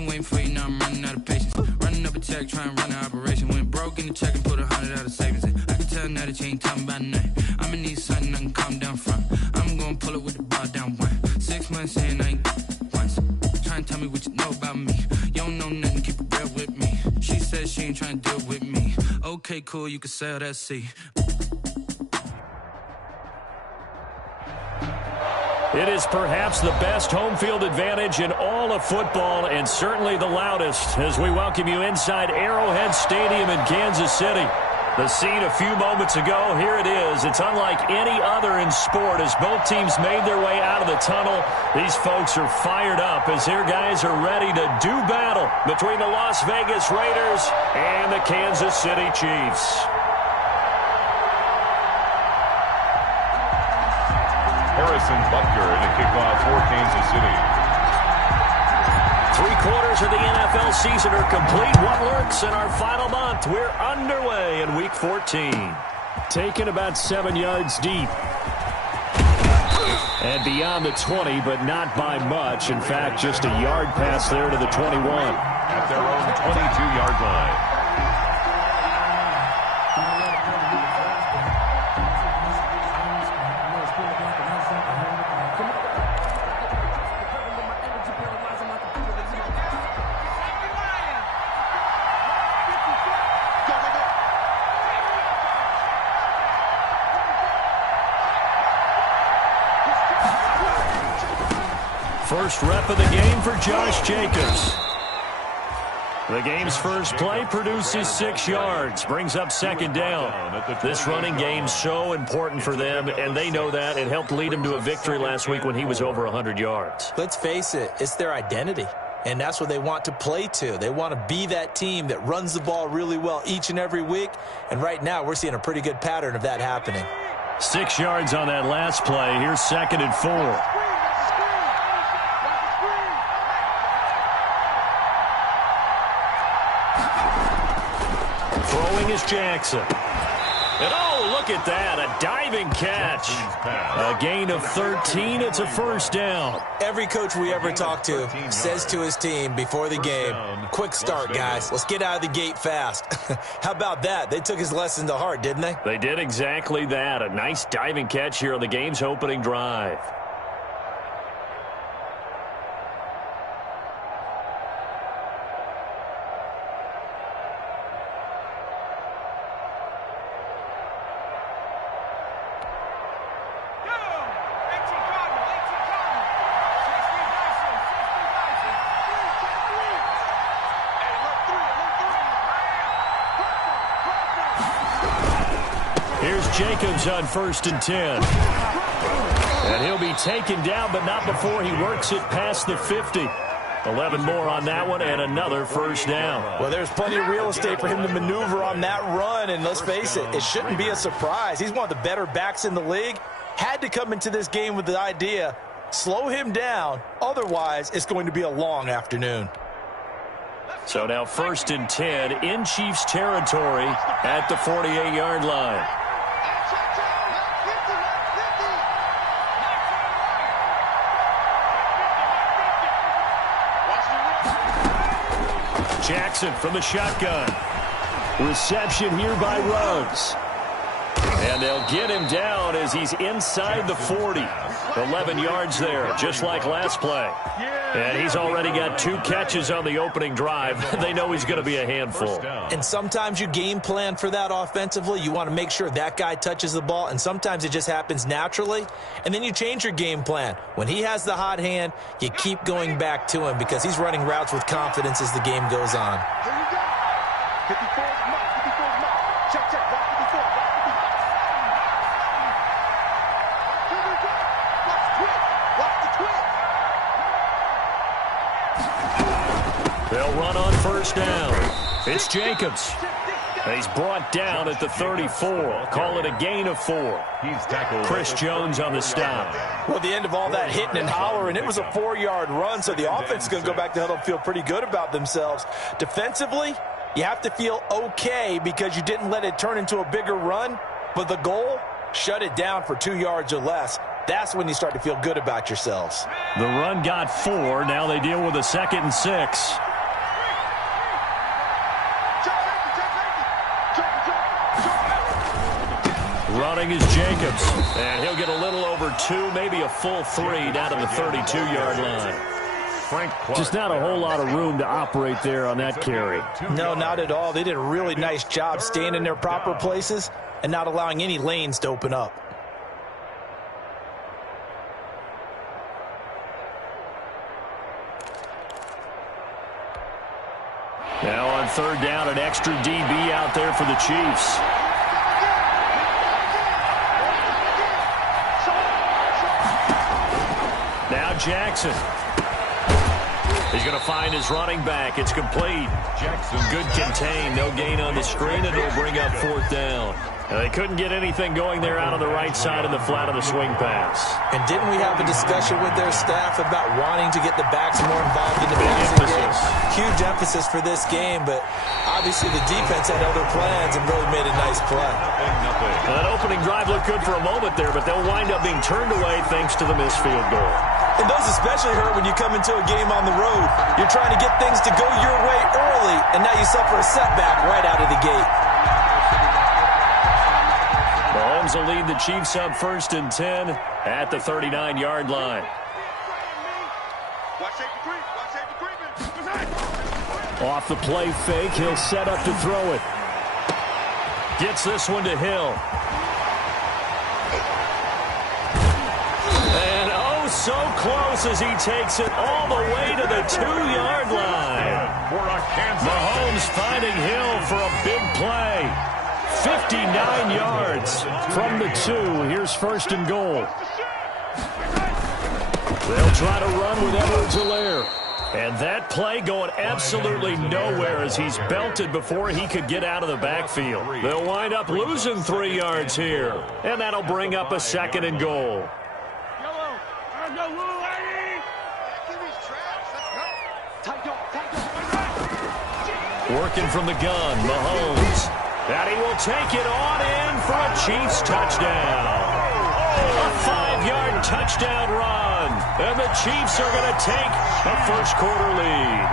been waiting for you, now I'm running out of patience. Running up a check, trying to run an operation. Went broke in the check and put 100 out of savings in. I can tell now that you ain't talking about nothing. I'ma need something I can calm down from. I'm gonna pull it with the bar down one. 6 months in, I ain't once. Trying to tell me what you know about me. You don't know nothing, keep it real with me. She says she ain't trying to deal with me. Okay, cool, you can sell that seat. It is perhaps the best home field advantage in all of football, and certainly the loudest, as we welcome you inside Arrowhead Stadium in Kansas City. The scene a few moments ago, here it is. It's unlike any other in sport as both teams made their way out of the tunnel. These folks are fired up as their guys are ready to do battle between the Las Vegas Raiders and the Kansas City Chiefs. Harrison Butker in a kickoff for Kansas City. 3/4 of the NFL season are complete. What lurks in our final month? We're underway in Week 14. Taken about 7 yards deep. And beyond the 20, but not by much. In fact, just a yard pass there to the 21. At their own 22-yard line. First rep of the game for Josh Jacobs. The game's first play produces 6 yards, brings up second down. This running game's so important for them, and they know that. It helped lead them to a victory last week when he was over 100 yards. Let's face it, it's their identity, and that's what they want to play to. They want to be that team that runs the ball really well each and every week, and right now we're seeing a pretty good pattern of that happening. 6 yards on that last play. Here's 2nd and 4. Throwing is Jackson. And oh, look at that, a diving catch. A gain of 13, it's a first down. Every coach we ever talk to says to his team before the game, quick start, guys. Let's get out of the gate fast. How about that? They took his lesson to heart, didn't they? They did exactly that. A nice diving catch here on the game's opening drive. Jacobs on 1st and 10. And he'll be taken down, but not before he works it past the 50. 11 more on that one and another first down. Well, there's plenty of real estate for him to maneuver on that run, and let's face it, it shouldn't be a surprise. He's one of the better backs in the league. Had to come into this game with the idea, slow him down, otherwise it's going to be a long afternoon. So now 1st and 10 in Chiefs territory at the 48-yard line. Jackson from the shotgun. Reception here by Ruggs. And they'll get him down as he's inside the 40. 11 yards there, just like last play. And he's already got 2 catches on the opening drive. They know he's going to be a handful. And sometimes you game plan for that offensively. You want to make sure that guy touches the ball, and sometimes it just happens naturally. And then you change your game plan. When he has the hot hand, you keep going back to him because he's running routes with confidence as the game goes on. Here you go. 54 mark, 54 mark. Check, check. Watch 54. Here we go. Watch the twist. Watch the twist. They'll run on 1st down. It's Jacobs. He's brought down at the 34. Call it a gain of 4. He's tackled. Chris Jones on the stop. Well, at the end of all that hitting and hollering, it was a 4-yard run, so the offense is going to go back to huddle and feel pretty good about themselves. Defensively, you have to feel okay because you didn't let it turn into a bigger run, but the goal, shut it down for 2 yards or less. That's when you start to feel good about yourselves. The run got 4. Now they deal with a 2nd and 6. Running is Jacobs. And he'll get a little over 2, maybe a full 3 down to the 32-yard line. Just not a whole lot of room to operate there on that carry. No, not at all. They did a really nice job staying in their proper places and not allowing any lanes to open up. Now on third down, an extra DB out there for the Chiefs. Now Jackson. He's going to find his running back. It's complete. Jackson, good contain. No gain on the screen, and it'll bring up fourth down. They couldn't get anything going there out on the right side of the flat of the swing pass. And didn't we have a discussion with their staff about wanting to get the backs more involved in the passing game? Huge emphasis for this game, but obviously the defense had other plans and really made a nice play. Well, that opening drive looked good for a moment there, but they'll wind up being turned away thanks to the missed field goal. And those especially hurt when you come into a game on the road. You're trying to get things to go your way early, and now you suffer a setback right out of the gate. Mahomes will lead the Chiefs up 1st and 10 at the 39-yard line. Off the play fake, he'll set up to throw it. Gets this one to Hill. And oh, so close as he takes it all the way to the 2-yard line. Mahomes finding Hill for a big play. 59 yards from the 2. Here's 1st and goal. They'll try to run with Edwards-Helaire. And that play going absolutely nowhere as he's belted before he could get out of the backfield. They'll wind up losing 3 yards here. And that'll bring up a 2nd and goal. Working from the gun, Mahomes. And he will take it on in for a Chiefs touchdown. A 5-yard touchdown run. And the Chiefs are going to take a first-quarter lead.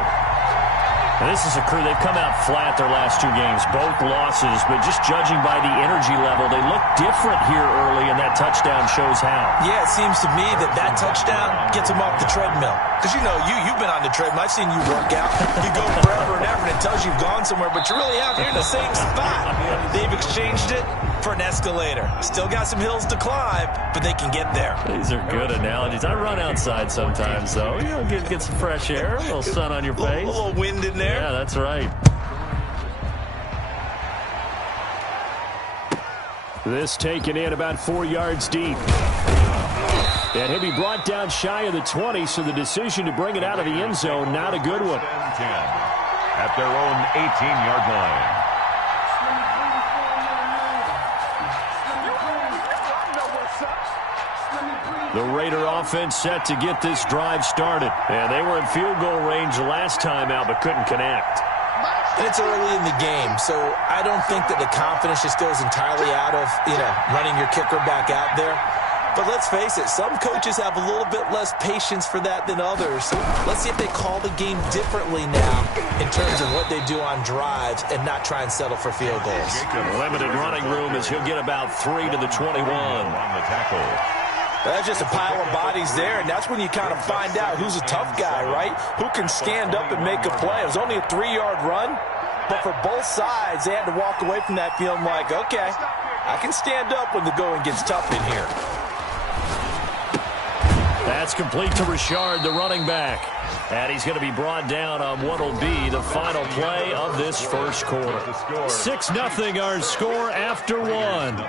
And this is a crew, they've come out flat their last 2 games, both losses, but just judging by the energy level, they look different here early, and that touchdown shows how. Yeah, it seems to me that touchdown gets them off the treadmill. Because, you know, you've been on the treadmill. I've seen you work out. You go forever and ever, and it tells you you've gone somewhere, but you're really out here in the same spot. They've exchanged it for an escalator. Still got some hills to climb, but they can get there. These are good analogies. I run outside sometimes, though. You know, get some fresh air, a little sun on your face. A little wind in there. Yeah, that's right. This taken in about 4 yards deep. And he'll be brought down shy of the 20, so the decision to bring it out of the end zone, not a good one. 10 at their own 18-yard line. The Raider offense set to get this drive started. And they were in field goal range last time out, but couldn't connect. And it's early in the game, so I don't think that the confidence just goes entirely out of, running your kicker back out there. But let's face it, some coaches have a little bit less patience for that than others. Let's see if they call the game differently now in terms of what they do on drives and not try and settle for field goals. Limited running room as he'll get about 3 to the 21. On the tackle. That's just a pile of bodies there, and that's when you kind of find out who's a tough guy, right? Who can stand up and make a play. It was only a 3-yard run, but for both sides, they had to walk away from that feeling like, okay, I can stand up when the going gets tough in here. That's complete to Richard, the running back. And he's going to be brought down on what will be the final play of this first quarter. 6-0 our score after 1.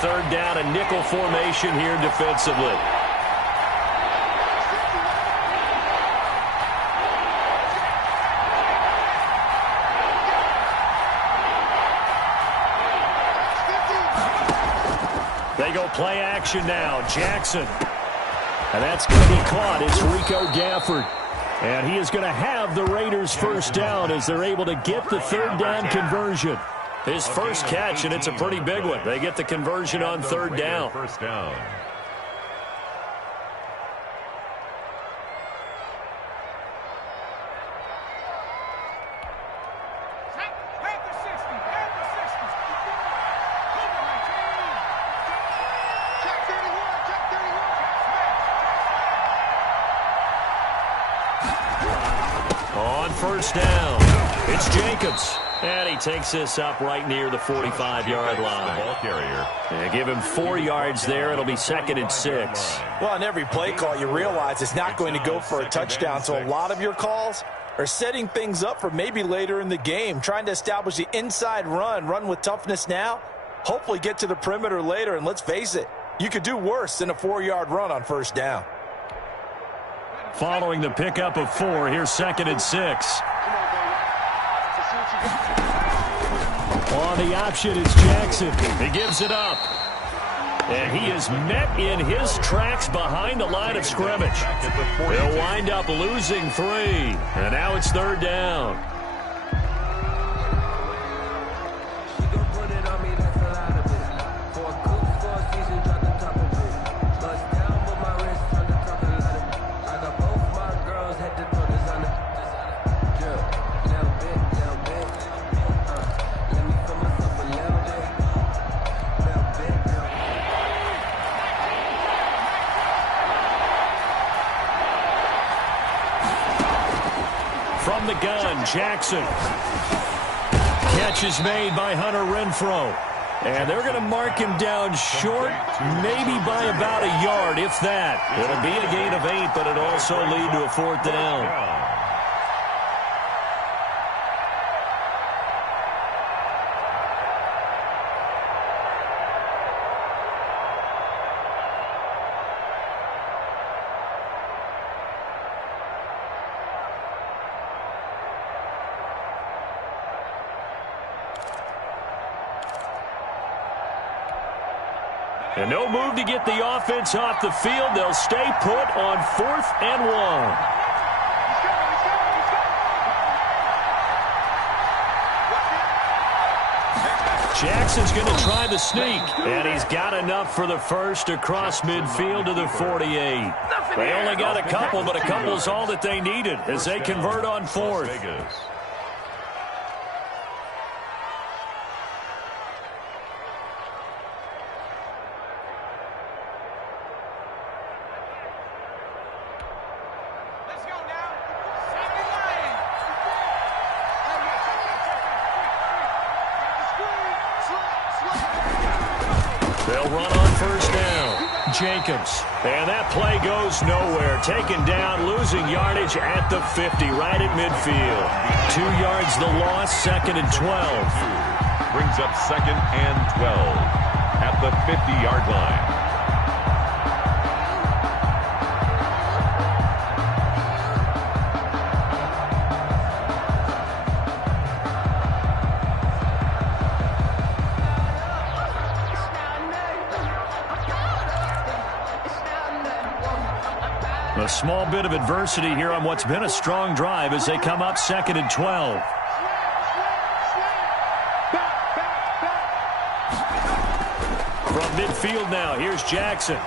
Third down, a nickel formation here defensively. They go play action now. Jackson. And that's going to be caught. It's Rico Gafford. And he is going to have the Raiders first down as they're able to get the third down conversion. His first catch, and it's a pretty big one. They get the conversion on third down. First down. On first down, it's Jacobs. And he takes this up right near the 45-yard line. Ball carrier. And give him 4 yards there. It'll be 2nd and 6. Well, on every play call, you realize it's not going to go for a touchdown. So a lot of your calls are setting things up for maybe later in the game, trying to establish the inside run with toughness now, hopefully get to the perimeter later. And let's face it, you could do worse than a 4-yard run on first down. Following the pickup of 4, here's 2nd and 6. On the option, it's Jackson. He gives it up. And he is met in his tracks behind the line of scrimmage. They'll wind up losing 3. And now it's third down. From the gun, Jackson. Catch is made by Hunter Renfrow. And they're going to mark him down short, maybe by about a yard, if that. It'll be a gain of 8, but it'll also lead to a 4th down. And no move to get the offense off the field. They'll stay put on 4th and 1. Jackson's going to try the sneak. And he's got enough for the first across midfield to the 48. They only got a couple, but a couple's all that they needed as they convert on 4th. They'll run on first down. Jacobs. And that play goes nowhere. Taken down, losing yardage at the 50, right at midfield. 2 yards the loss, 2nd and 12. Brings up 2nd and 12 at the 50-yard line. A small bit of adversity here on what's been a strong drive as they come up 2nd and 12. From midfield now, here's Jackson.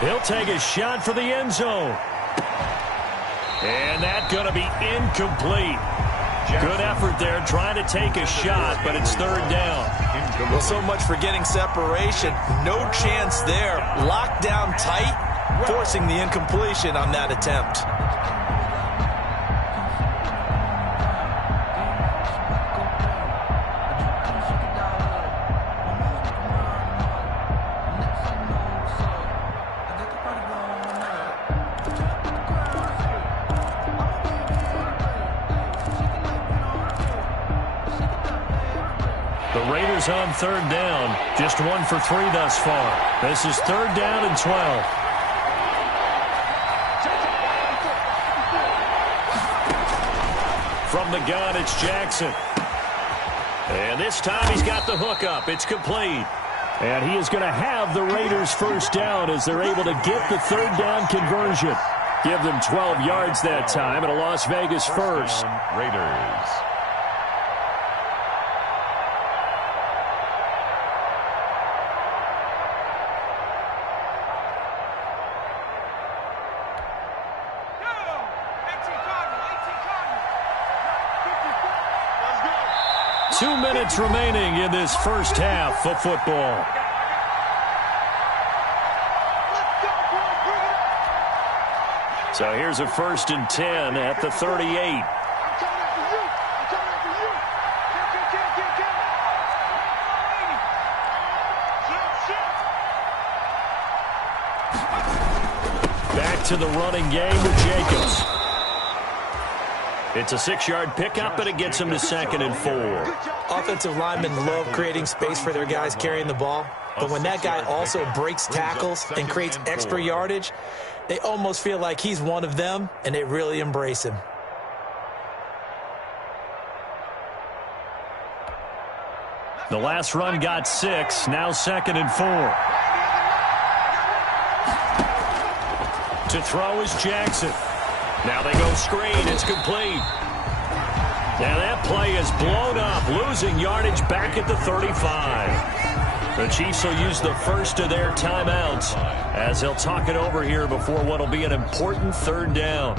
He'll take a shot for the end zone. And that's going to be incomplete. Good effort there trying to take a shot, but it's third down. Well, so much for getting separation. No chance there. Locked down tight, forcing the incompletion on that attempt. The Raiders on third down. Just 1 for 3 thus far. This is third down and 12. From the gun, it's Jackson. And this time he's got the hook up. It's complete. And he is going to have the Raiders first down as they're able to get the third down conversion. Give them 12 yards that time and a Las Vegas first. Raiders. Let's go. 2 minutes remaining in this first half of football. So here's a 1st and 10 at the 38. I'm coming after you. I'm coming after you. Get. Back to the running game with Jacobs. It's a 6-yard pickup, and it gets him to 2nd and 4. Offensive linemen love creating space for their guys carrying the ball. But when that guy also breaks tackles and creates extra yardage, they almost feel like he's one of them, and they really embrace him. The last run got 6, now 2nd and 4. To throw is Jackson. Now they go screen. It's complete. Now that play is blown up, losing yardage back at the 35. The Chiefs will use the first of their timeouts as they'll talk it over here before what will be an important 3rd down.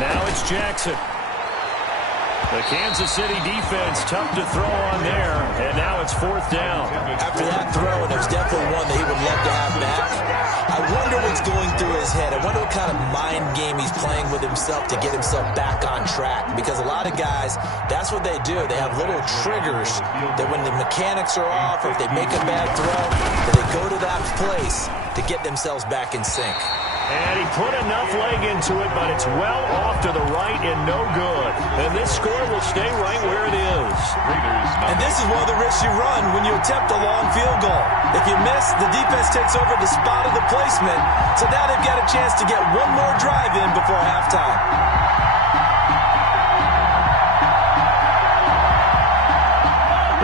Now it's Jackson. The Kansas City defense tough to throw on there, and now it's 4th down. After that throw, and it was definitely one that he would love to have back, I wonder what's going through his head. I wonder what kind of mind game he's playing with himself to get himself back on track. Because a lot of guys, that's what they do. They have little triggers that when the mechanics are off or if they make a bad throw, that they go to that place to get themselves back in sync. And he put enough leg into it, but it's well off to the right and no good. And this score will stay right where it is. And this is one of the risks you run when you attempt a long field goal. If you miss, the defense takes over the spot of the placement. So now they've got a chance to get one more drive in before halftime.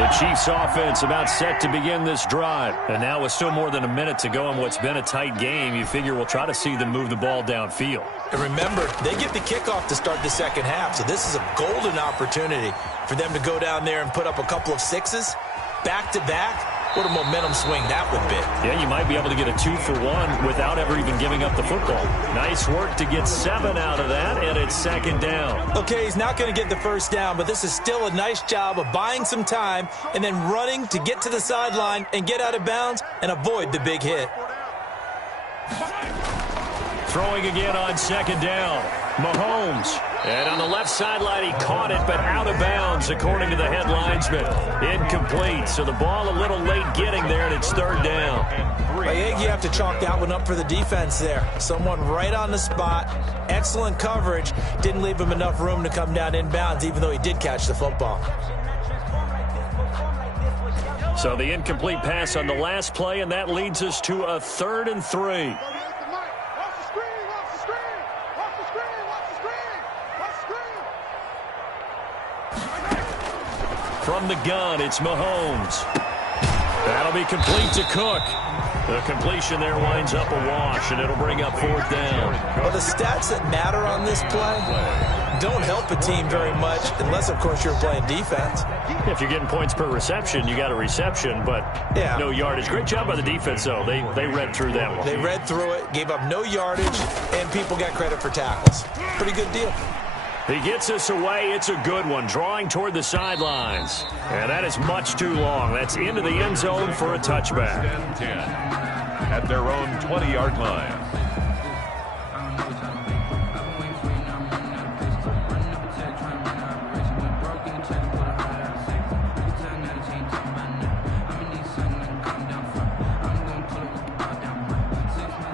The Chiefs offense about set to begin this drive. And now with still more than a minute to go in what's been a tight game, you figure we'll try to see them move the ball downfield. And remember, they get the kickoff to start the second half, so this is a golden opportunity for them to go down there and put up a couple of sixes back-to-back. What a momentum swing that would be. Yeah, you might be able to get a 2-for-1 without ever even giving up the football. Nice work to get 7 out of that, and it's 2nd down. Okay, he's not going to get the first down, but this is still a nice job of buying some time and then running to get to the sideline and get out of bounds and avoid the big hit. Throwing again on 2nd down. Mahomes. And on the left sideline, he caught it, but out of bounds, according to the head linesman. Incomplete, so the ball a little late getting there, and it's 3rd down. I think you have to chalk that one up for the defense there. Someone right on the spot, excellent coverage, didn't leave him enough room to come down inbounds, even though he did catch the football. So the incomplete pass on the last play, and that leads us to a 3rd and 3. From the gun, it's Mahomes. That'll be complete to Cook. The completion there winds up a wash, and it'll bring up 4th down. Well, the stats that matter on this play don't help a team very much unless, of course, you're playing defense. If you're getting points per reception, you got a reception, but no yardage. Great job by the defense, though. They read through that one. They read through it, gave up no yardage, and people got credit for tackles. Pretty good deal. He gets us away. It's a good one, drawing toward the sidelines. And that is much too long. That's into the end zone for a touchback. 10 at their own 20-yard line.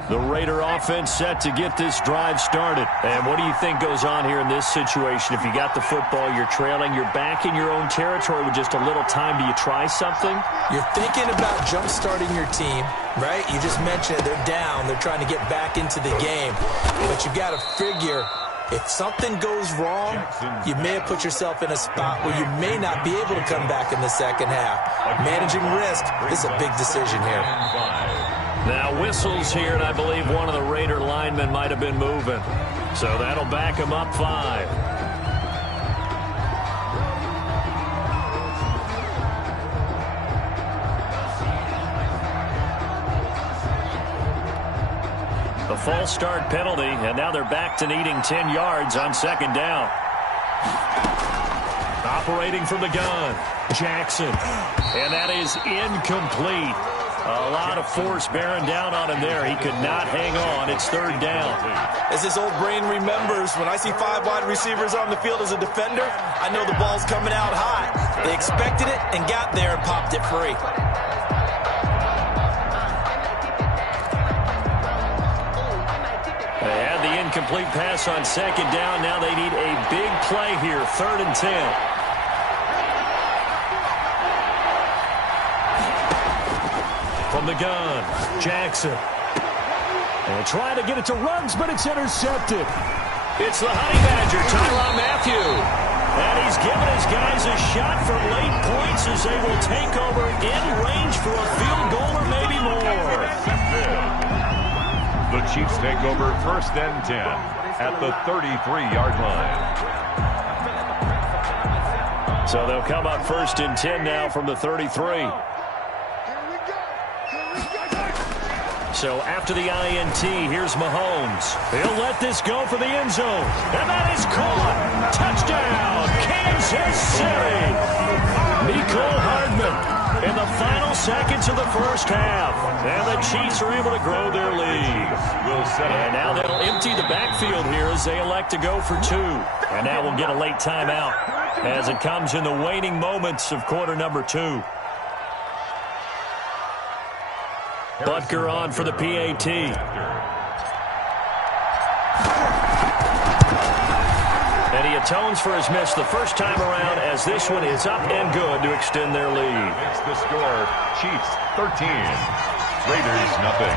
The Raider offense set to get this drive started. And what do you think goes on here in this situation? If you got the football, you're trailing, you're back in your own territory with just a little time. Do you try something? You're thinking about jump-starting your team, right? You just mentioned it. They're down. They're trying to get back into the game. But you've got to figure If something goes wrong, you may have put yourself in a spot where you may not be able to come back in the second half. Managing risk is a big decision here. Now whistles here, and I believe one of the Raider linemen might have been moving. So that'll back him up 5. The false start penalty, and now they're back to needing 10 yards on second down. Operating from the gun, Jackson. And that is incomplete. A lot of force bearing down on him there. He could not hang on. It's third down. As his old brain remembers, when I see 5 wide receivers on the field as a defender, I know the ball's coming out high. They expected it and got there and popped it free. They had the incomplete pass on second down. Now they need a big play here, 3rd and 10. From the gun, Jackson. And trying to get it to Ruggs, but it's intercepted. It's the Honey Badger, Tyrann Mathieu. And he's given his guys a shot for late points as they will take over in range for a field goal or maybe more. The Chiefs take over 1st and 10 at the 33-yard line. So they'll come up 1st and 10 now from the 33. So after the INT, here's Mahomes. He'll let this go for the end zone. And that is caught. Touchdown, Kansas City. Nicole Hardman in the final seconds of the first half. And the Chiefs are able to grow their lead. And now they'll empty the backfield here as they elect to go for 2. And now we'll get a late timeout as it comes in the waning moments of quarter number 2. Butker on for the PAT. And he atones for his miss the first time around as this one is up and good to extend their lead. It's the score, Chiefs 13, Raiders nothing.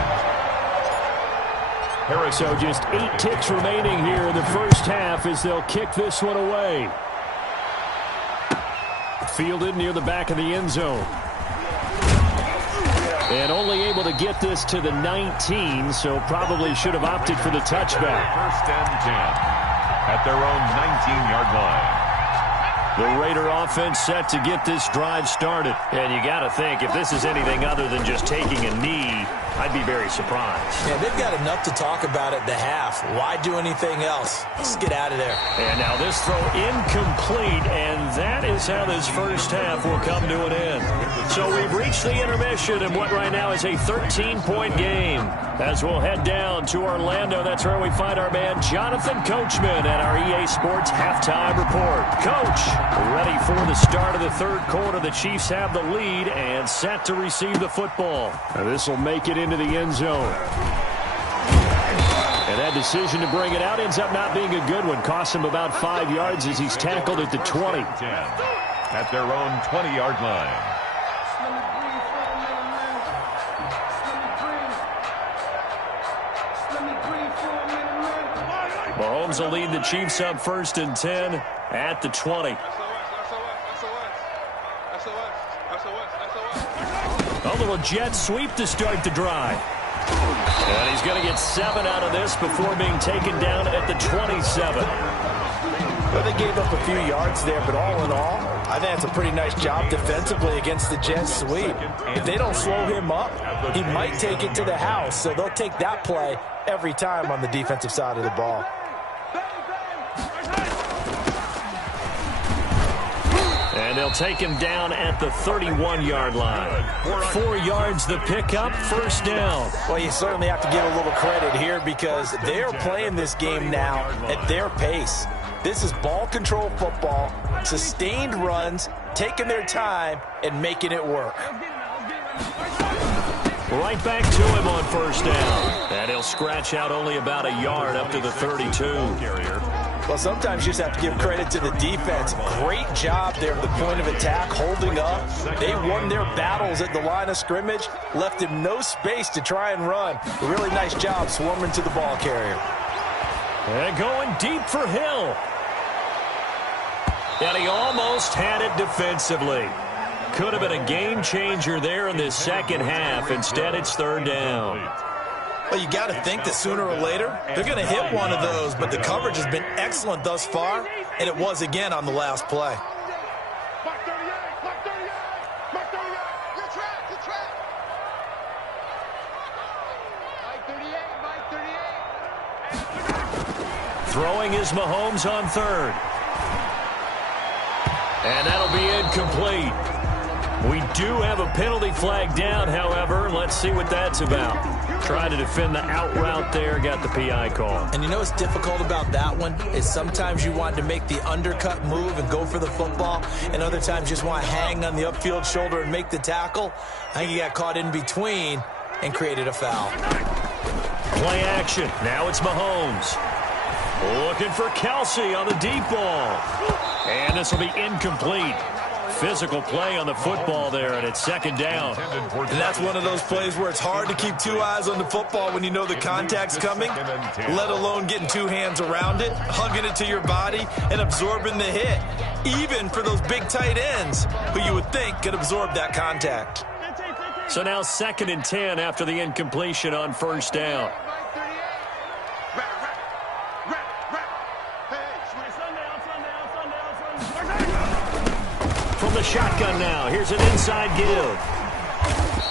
So just 8 ticks remaining here in the first half as they'll kick this one away. Fielded near the back of the end zone. And only able to get this to the 19, so probably should have opted for the touchback. 1st and 10 at their own 19-yard line. The Raider offense set to get this drive started. And you got to think, if this is anything other than just taking a knee, I'd be very surprised. Yeah, they've got enough to talk about at the half. Why do anything else? Just get out of there. And now this throw incomplete, and that is how this first half will come to an end. So we've reached the intermission in what right now is a 13-point game. As we'll head down to Orlando, that's where we find our man Jonathan Coachman at our EA Sports Halftime Report. Coach, ready for the start of the third quarter. The Chiefs have the lead and set to receive the football. This will make it into the end zone. And that decision to bring it out ends up not being a good one. Costs him about 5 yards as he's tackled at the 20. 10 at their own 20-yard line. Mahomes will lead the Chiefs up 1st and 10 at the 20. A little jet sweep to start the drive. And he's going to get 7 out of this before being taken down at the 27. Well, they gave up a few yards there, but all in all, I think that's a pretty nice job defensively against the jet sweep. If they don't slow him up, he might take it to the house, so they'll take that play every time on the defensive side of the ball. And they'll take him down at the 31-yard line. 4 yards the pickup, first down. Well, you certainly have to give a little credit here because they're playing this game now at their pace. This is ball control football, sustained runs, taking their time, and making it work. Right back to him on first down. And he'll scratch out only about a yard up to the 32. Well, sometimes you just have to give credit to the defense. Great job there at the point of attack, holding up. They won their battles at the line of scrimmage, left him no space to try and run. A really nice job swarming to the ball carrier. And going deep for Hill. And he almost had it defensively. Could have been a game changer there in this second half. Instead, it's third down. Well, you got to think that sooner or later, they're going to hit one of those, but the coverage has been excellent thus far, and it was again on the last play. Throwing is Mahomes on third. And that'll be incomplete. We do have a penalty flag down, however. Let's see what that's about. Trying to defend the out route there, got the PI call. And you know what's difficult about that one is sometimes you want to make the undercut move and go for the football, and other times you just want to hang on the upfield shoulder and make the tackle. I think he got caught in between and created a foul. Play action. Now it's Mahomes. Looking for Kelsey on the deep ball. And this will be incomplete. Physical play on the football there, and it's second down. And that's one of those plays where it's hard to keep two eyes on the football when you know the contact's coming, let alone getting two hands around it, hugging it to your body, and absorbing the hit, even for those big tight ends who you would think could absorb that contact. So now 2nd and 10 after the incompletion on first down. From the shotgun now, here's an inside give.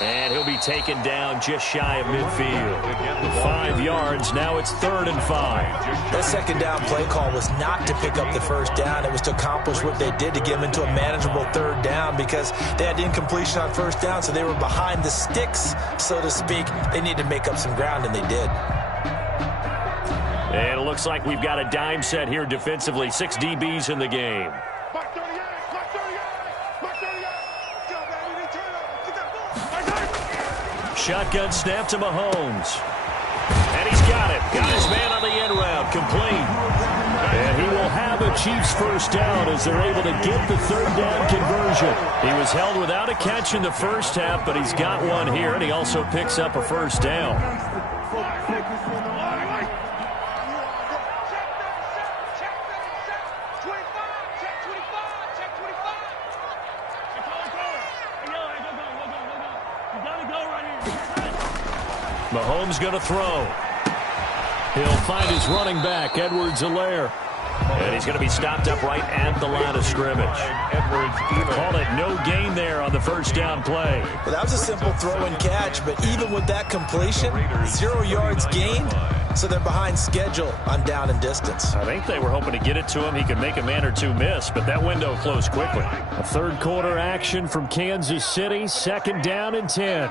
And he'll be taken down just shy of midfield. 5 yards, now it's 3rd and 5. That second down play call was not to pick up the first down. It was to accomplish what they did to get them into a manageable 3rd down because they had incompletion on first down, so they were behind the sticks, so to speak. They needed to make up some ground, and they did. And it looks like we've got a dime set here defensively. 6 DBs in the game. Shotgun snap to Mahomes. And he's got it. Got his man on the end route. Complete. And he will have a Chiefs first down as they're able to get the 3rd down conversion. He was held without a catch in the first half, but he's got one here, and he also picks up a first down. Mahomes going to throw. He'll find his running back, Edwards-Helaire. And he's going to be stopped up right at the line of scrimmage. Call it no gain there on the first down play. Well, that was a simple throw and catch, but even with that completion, 0 yards gained, so they're behind schedule on down and distance. I think they were hoping to get it to him. He could make a man or two miss, but that window closed quickly. A 3rd quarter action from Kansas City, 2nd down and 10.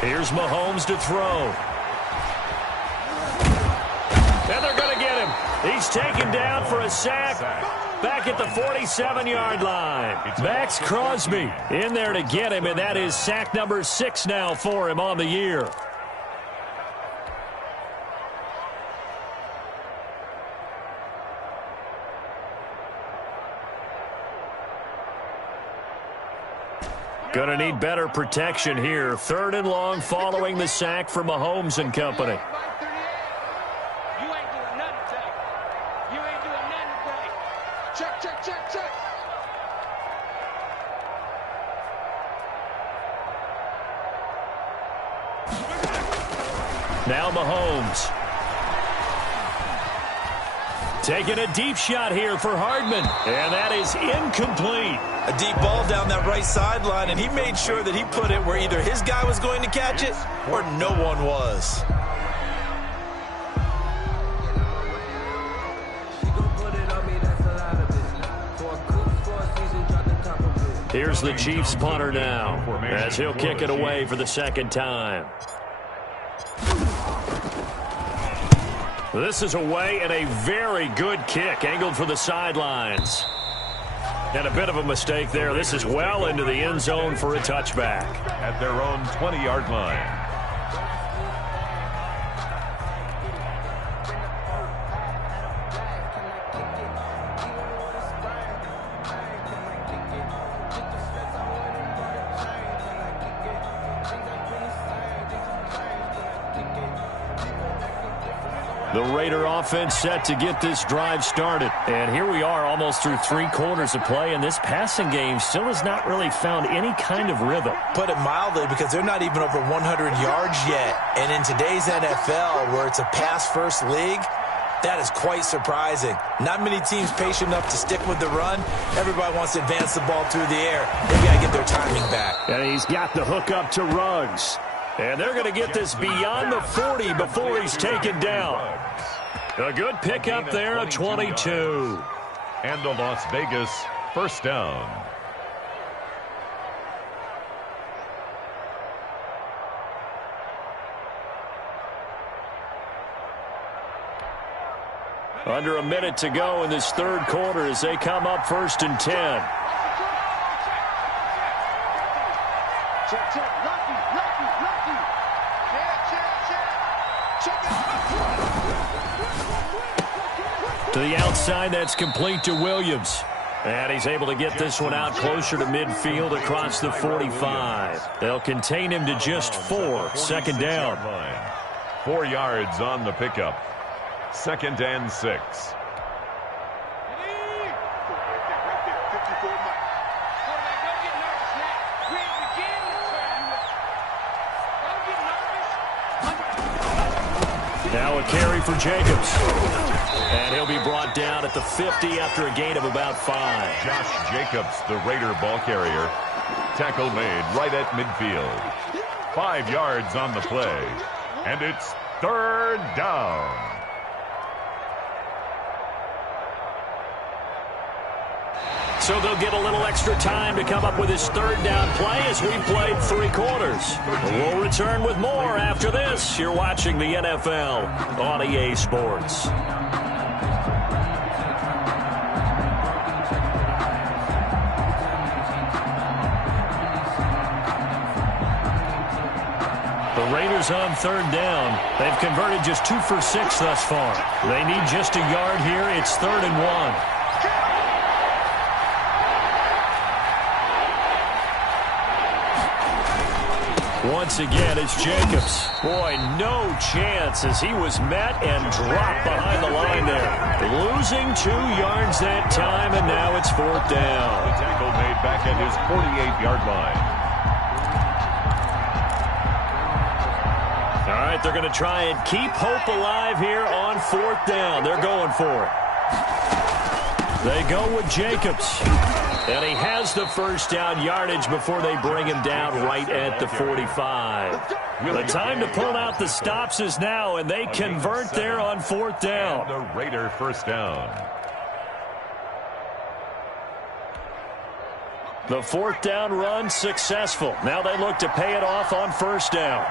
Here's Mahomes to throw. And they're going to get him. He's taken down for a sack back at the 47-yard line. Max Crosby in there to get him, and that is sack number 6 now for him on the year. Going to need better protection here. 3rd and long following the sack from Mahomes and company. You ain't doing nothing today. You ain't doing nothing today. Check, check, check, check. Now Mahomes. Taking a deep shot here for Hardman. And that is incomplete. A deep ball down that right sideline, and he made sure that he put it where either his guy was going to catch it or no one was. Here's the Chiefs punter now as he'll kick it away for the 2nd time. This is away and a very good kick angled for the sidelines. And a bit of a mistake there. This is well into the end zone for a touchback. At their own 20-yard line. The Raider offense set to get this drive started. And here we are almost through 3 quarters of play, and this passing game still has not really found any kind of rhythm. Put it mildly, because they're not even over 100 yards yet. And in today's NFL, where it's a pass-first league, that is quite surprising. Not many teams patient enough to stick with the run. Everybody wants to advance the ball through the air. They've got to get their timing back. And he's got the hook up to Ruggs. And they're going to get this beyond the 40 before he's taken down. A good pickup there, a 22. And a Las Vegas first down. Under a minute to go in this third quarter as they come up 1st and 10. Check, check, lucky. Check, To the outside, that's complete to Williams. And he's able to get this one out closer to midfield across the 45. They'll contain him to just 4. 2nd down. 4 yards on the pickup. 2nd and 6. Now a carry for Jacobs. And he'll be brought down at the 50 after a gain of about 5. Josh Jacobs, the Raider ball carrier. Tackle made right at midfield. 5 yards on the play. And it's 3rd down. So they'll get a little extra time to come up with his 3rd down play as we played 3 quarters. We'll return with more after this. You're watching the NFL on EA Sports. The Raiders on 3rd down. They've converted just 2 for 6 thus far. They need just a yard here. It's 3rd and 1. Once again, it's Jacobs. Boy, no chance as he was met and dropped behind the line there. Losing 2 yards that time, and now it's 4th down. The tackle made back at his 48-yard line. All right, they're going to try and keep hope alive here on 4th down. They're going for it. They go with Jacobs. And he has the 1st down yardage before they bring him down right at the 45. The time to pull out the stops is now, and they convert there on 4th down. The Raider first down. The 4th down run successful. Now they look to pay it off on 1st down.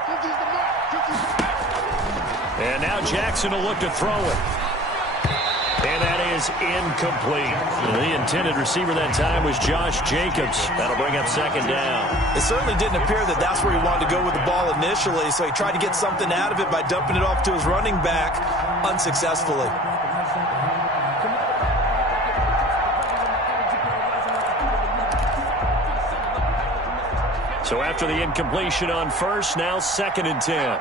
And now Jackson will look to throw it. And that is incomplete. The intended receiver that time was Josh Jacobs. That'll bring up 2nd down. It certainly didn't appear that that's where he wanted to go with the ball initially, so he tried to get something out of it by dumping it off to his running back unsuccessfully. So after the incompletion on 1st, now 2nd and 10.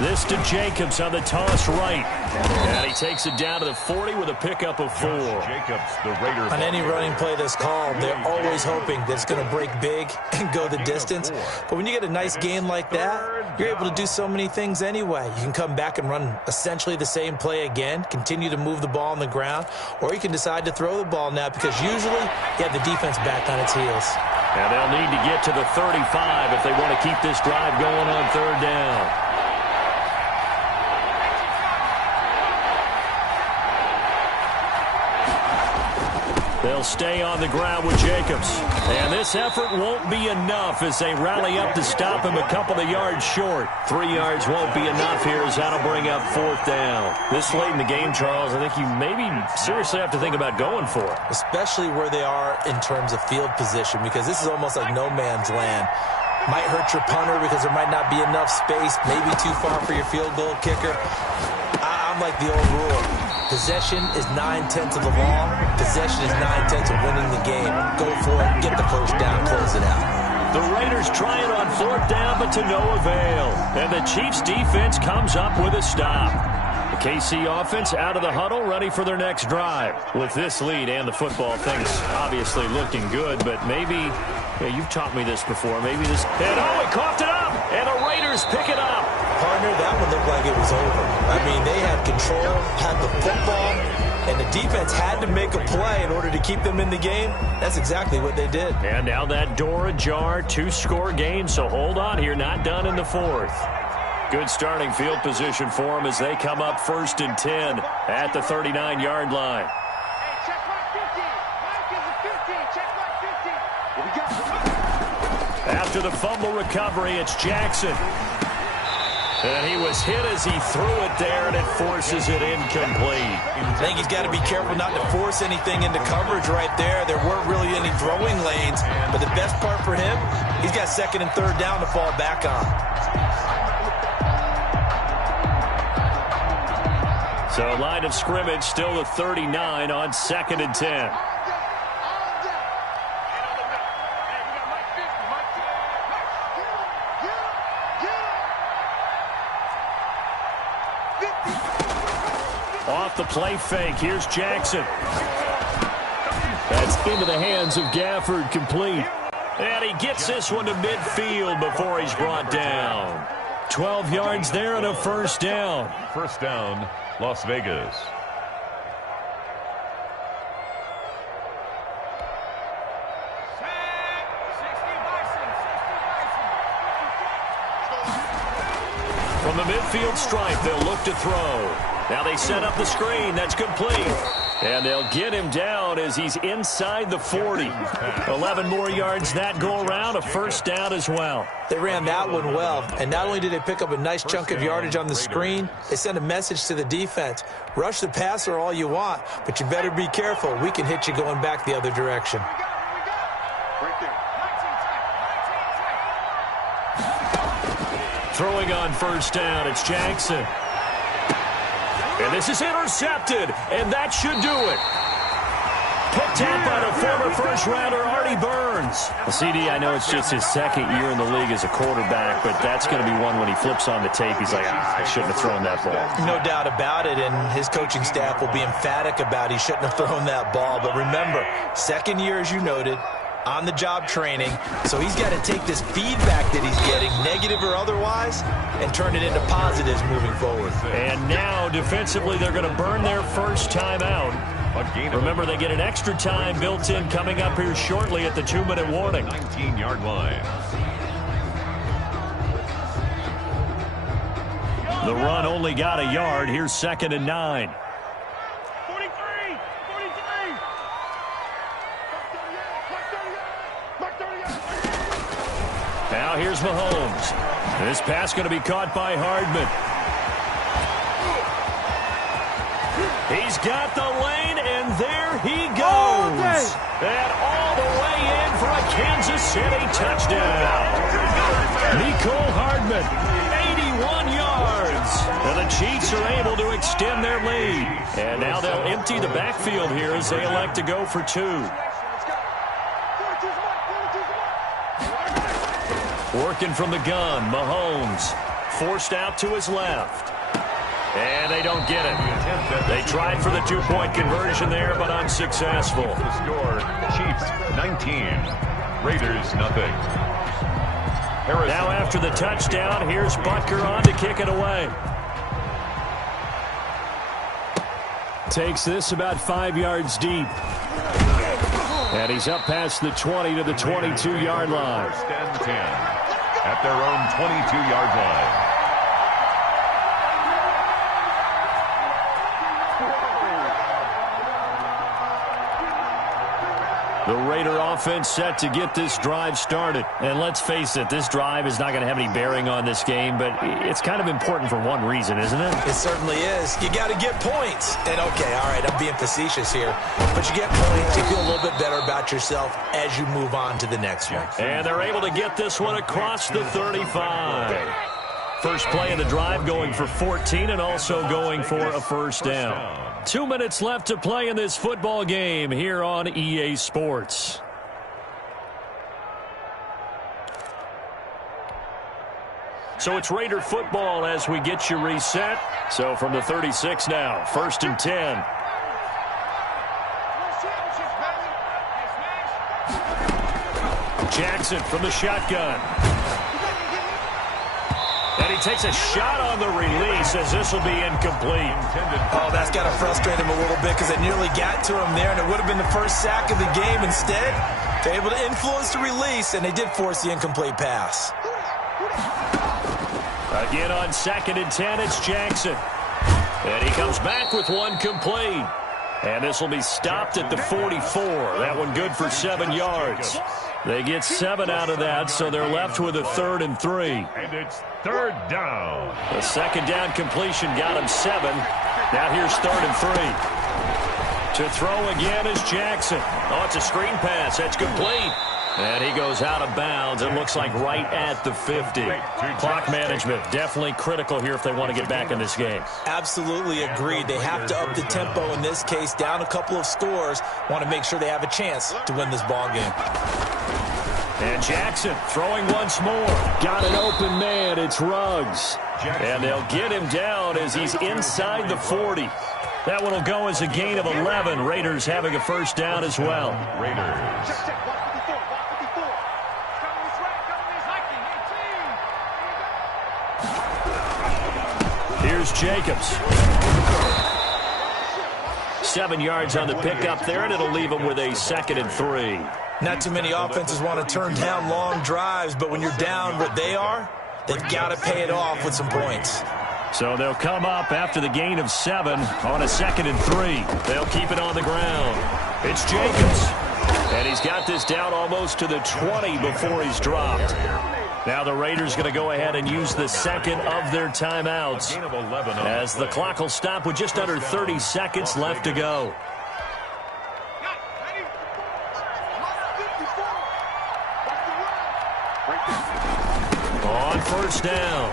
This to Jacobs on the toss right. And he takes it down to the 40 with a pickup of 4. Jacobs, the Raider. On any running play that's called, they're always hoping that it's going to break big and go the distance. But when you get a nice gain like that, you're able to do so many things anyway. You can come back and run essentially the same play again, continue to move the ball on the ground, or you can decide to throw the ball now because usually you have the defense back on its heels. And they'll need to get to the 35 if they want to keep this drive going on 3rd down. They'll stay on the ground with Jacobs. And this effort won't be enough as they rally up to stop him a couple of yards short. 3 yards won't be enough here as that'll bring up 4th down. This late in the game, Charles, I think you maybe seriously have to think about going for it. Especially where they are in terms of field position, because this is almost like no man's land. Might hurt your punter because there might not be enough space, maybe too far for your field goal kicker. I'm I'm like the old rule. Possession is 9/10 of the law. Possession is 9/10 of winning the game. Go for it. Get the first down. Close it out. The Raiders try it on 4th down, but to no avail. And the Chiefs defense comes up with a stop. The KC offense out of the huddle, ready for their next drive. With this lead and the football, things obviously looking good, but maybe, you've taught me this before, maybe this, and he coughed it up, and the Raiders pick it up. Partner, that one looked like it was over. I mean, they had control, had the football, and the defense had to make a play in order to keep them in the game. That's exactly what they did. And now that door ajar, 2-score game, so hold on here, not done in the 4th. Good starting field position for them as they come up 1st and 10 at the 39-yard line. Hey, check mark 50. Mike is a 50. Check mark 50. After the fumble recovery, it's Jackson. And he was hit as he threw it there, and it forces it incomplete. I think he's got to be careful not to force anything into coverage right there. There weren't really any throwing lanes, but the best part for him, he's got 2nd and 3rd down to fall back on. So line of scrimmage still the 39 on 2nd and 10. Off the play fake, here's Jackson. That's into the hands of Gafford, complete. And he gets this one to midfield before he's brought down. 12 yards there and a 1st down. 1st down, Las Vegas. From the midfield stripe, they'll look to throw. Now they set up the screen. That's complete. And they'll get him down as he's inside the 40. 11 more yards that go around, a 1st down as well. They ran that one well, and not only did they pick up a nice chunk of yardage on the screen, they sent a message to the defense. Rush the passer all you want, but you better be careful. We can hit you going back the other direction. Throwing on 1st down, it's Jackson. And this is intercepted, and that should do it. Picked up by the former first-rounder, Artie Burns. Well, CD, I know it's just his 2nd year in the league as a quarterback, but that's going to be one when he flips on the tape. He's like, I shouldn't have thrown that ball. No doubt about it, and his coaching staff will be emphatic about he shouldn't have thrown that ball. But remember, 2nd year, as you noted, on-the-job training, so he's got to take this feedback that he's getting, negative or otherwise, and turn it into positives moving forward. And now, defensively, they're going to burn their first time out. Remember, they get an extra time built in coming up here shortly at the 2-minute warning. 19-yard line. The run only got a yard. Here's 2nd and 9. 43. Now here's Mahomes. This pass going to be caught by Hardman. He's got the lane, and there he goes. And all the way in for a Kansas City touchdown. Nicole Hardman, 81 yards. And the Chiefs are able to extend their lead. And now they'll empty the backfield here as they elect to go for 2. Working from the gun, Mahomes forced out to his left. And they don't get it. They tried for the 2-point conversion there, but unsuccessful. The score, Chiefs 19, Raiders nothing. Now after the touchdown, here's Butker on to kick it away. Takes this about 5 yards deep. And he's up past the 20 to the 22-yard line. 1st and 10 at their own 22-yard line. The Raider offense set to get this drive started. And let's face it, this drive is not going to have any bearing on this game, but it's kind of important for one reason, isn't it? It certainly is. You got to get points. And, okay, all right, I'm being facetious here. But you get points, you feel a little bit better about yourself as you move on to the next one. And they're able to get this one across the 35. first play of the drive, going for 14 and also going for a first down. 2 minutes left to play in this football game here on EA Sports. So it's Raider football as we get you reset. So from the 36 now, 1st and 10. Jackson from the shotgun. And he takes a shot on the release as this will be incomplete. Oh, that's got to frustrate him a little bit because it nearly got to him there, and it would have been the first sack of the game. Instead, they're able to influence the release, and they did force the incomplete pass. Again on 2nd and 10, it's Jackson. And he comes back with one complete. And this will be stopped at the 44. That one good for 7 yards. They get 7 out of that, so they're left with a 3rd and 3. And it's 3rd down. The 2nd down completion got him 7. Now here's 3rd and 3. To throw again is Jackson. Oh, it's a screen pass. That's complete. And he goes out of bounds. It looks like right at the 50. Clock management definitely critical here if they want to get back in this game. Absolutely agreed. They have to up the tempo in this case, down a couple of scores. Want to make sure they have a chance to win this ball game. And Jackson throwing once more. Got an open man. It's Ruggs. And they'll get him down as he's inside the 40. That one will go as a gain of 11. Raiders having a first down as well. Raiders. Here's Jacobs. 7 yards on the pickup there, and it'll leave him with a 2nd and 3. Not too many offenses want to turn down long drives, but when you're down what they are, they've got to pay it off with some points. So they'll come up after the gain of 7 on a 2nd and 3. They'll keep it on the ground. It's Jacobs. And he's got this down almost to the 20 before he's dropped. Now the Raiders going to go ahead and use the 2nd of their timeouts as the clock will stop with just under 30 seconds left to go. On first down,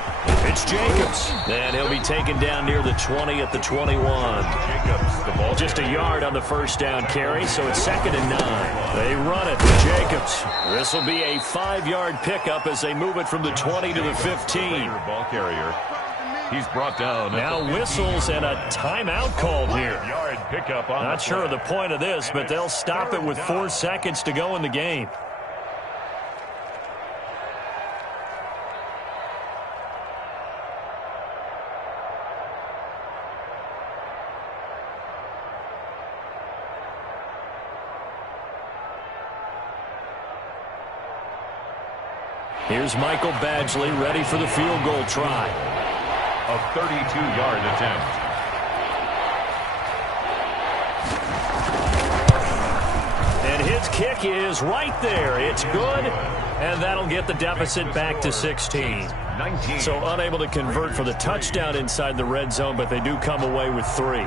it's Jacobs. And he'll be taken down near the 20 at the 21. Jacobs, the ball Just a yard on the first down carry, so it's 2nd and 9. They run it with Jacobs. This will be a 5-yard pickup as they move it from the 20 to the 15. Ball carrier. He's brought down. Now whistles and a timeout called here. Yard pickup on Not sure of the point of this, but they'll stop it with 4 seconds to go in the game. Here's Michael Badgley ready for the field goal try. A 32-yard attempt. And his kick is right there. It's good, and that'll get the deficit back to 16. 19. So unable to convert for the touchdown inside the red zone, but they do come away with 3.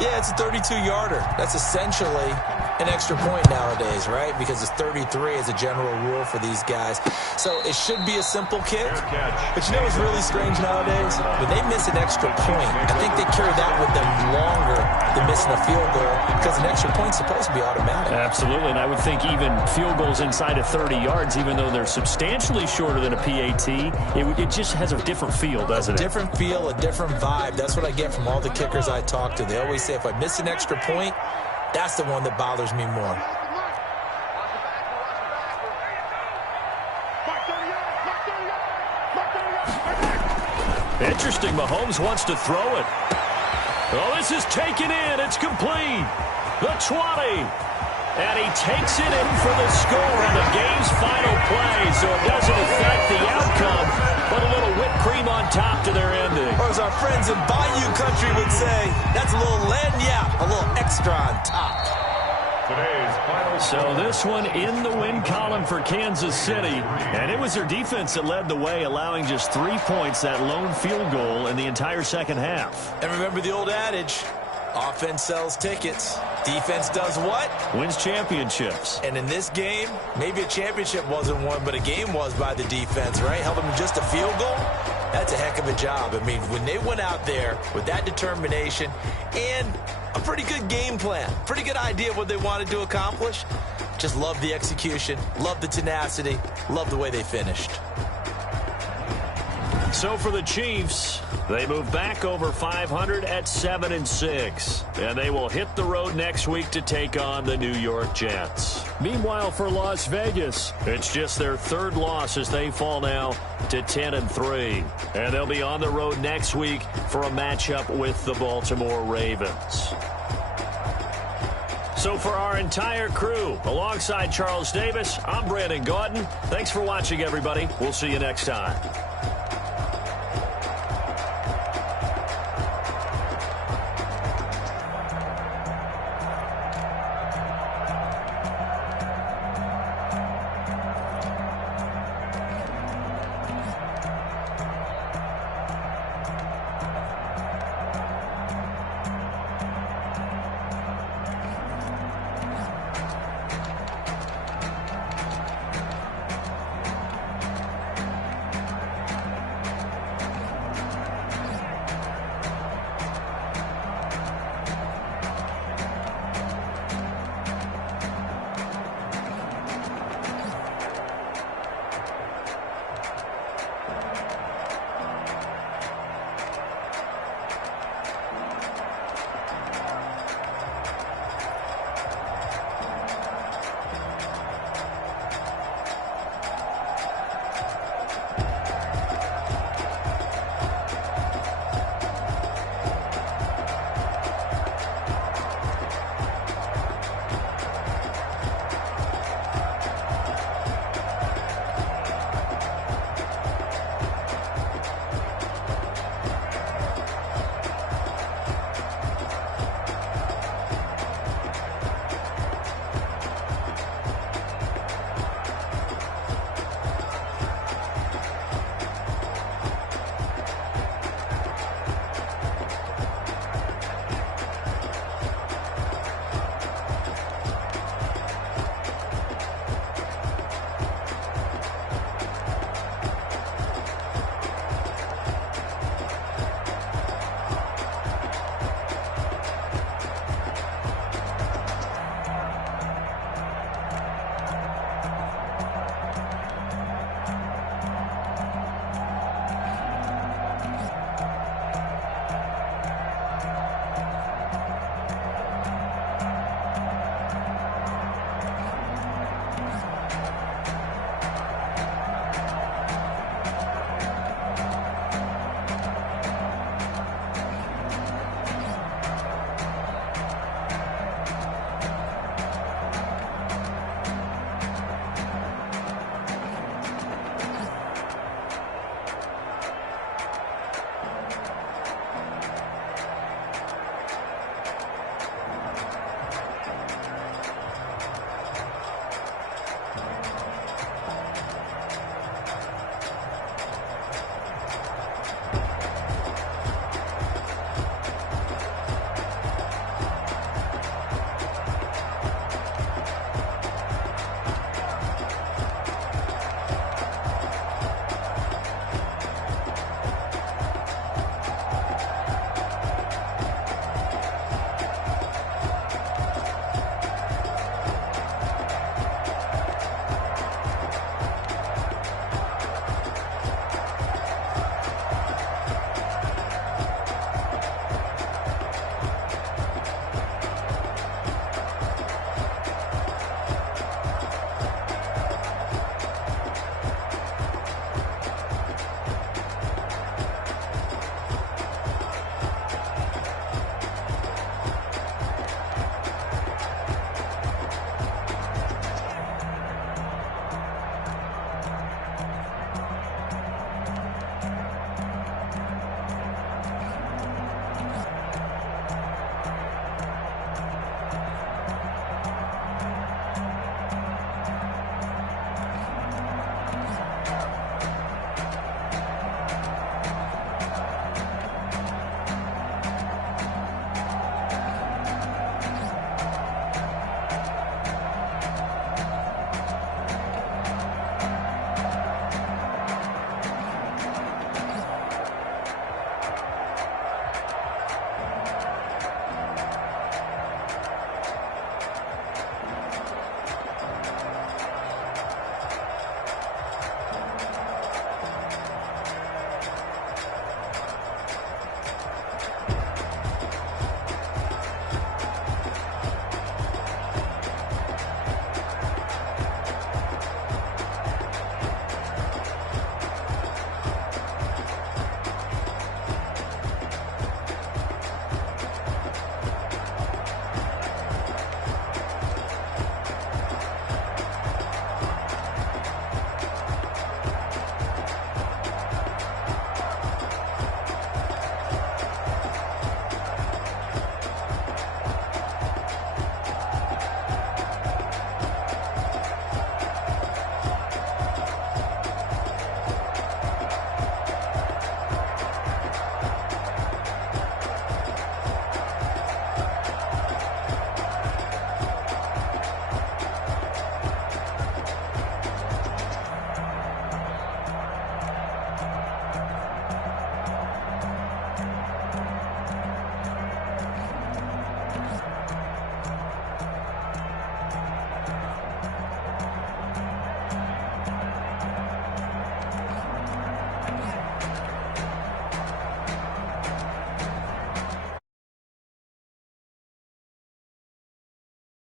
Yeah, it's a 32-yarder. That's essentially an extra point nowadays, right? Because it's 33 as a general rule for these guys. So it should be a simple kick. But you know what's really strange nowadays? When they miss an extra point, I think they carry that with them longer than missing a field goal because an extra point's supposed to be automatic. Absolutely, and I would think even field goals inside of 30 yards, even though they're substantially shorter than a PAT, it just has a different feel, doesn't it? A different feel, a different vibe. That's what I get from all the kickers I talk to. They always say if I miss an extra point, that's the one that bothers me more. Interesting, Mahomes wants to throw it. Oh, this is taken in. It's complete. The 20. And he takes it in for the score on the game's final play, so it doesn't affect the outcome, but a little whipped cream on top to their ending. Or as our friends in Bayou Country would say, that's a little lagniappe, a little extra on top. Today's final. So this one in the win column for Kansas City, and it was their defense that led the way, allowing just 3 points, that lone field goal in the entire second half. And remember the old adage, offense sells tickets. Defense does what? Wins championships. And in this game, maybe a championship wasn't won, but a game was by the defense, right? Held them to just a field goal. That's a heck of a job. I mean, when they went out there with that determination and a pretty good game plan, pretty good idea of what they wanted to accomplish, just love the execution, love the tenacity, love the way they finished. So for the Chiefs, they move back over 500 at 7-6, and they will hit the road next week to take on the New York Jets. Meanwhile, for Las Vegas, it's just their third loss as they fall now to 10-3, and they'll be on the road next week for a matchup with the Baltimore Ravens. So for our entire crew, alongside Charles Davis, I'm Brandon Gaudin. Thanks for watching, everybody. We'll see you next time.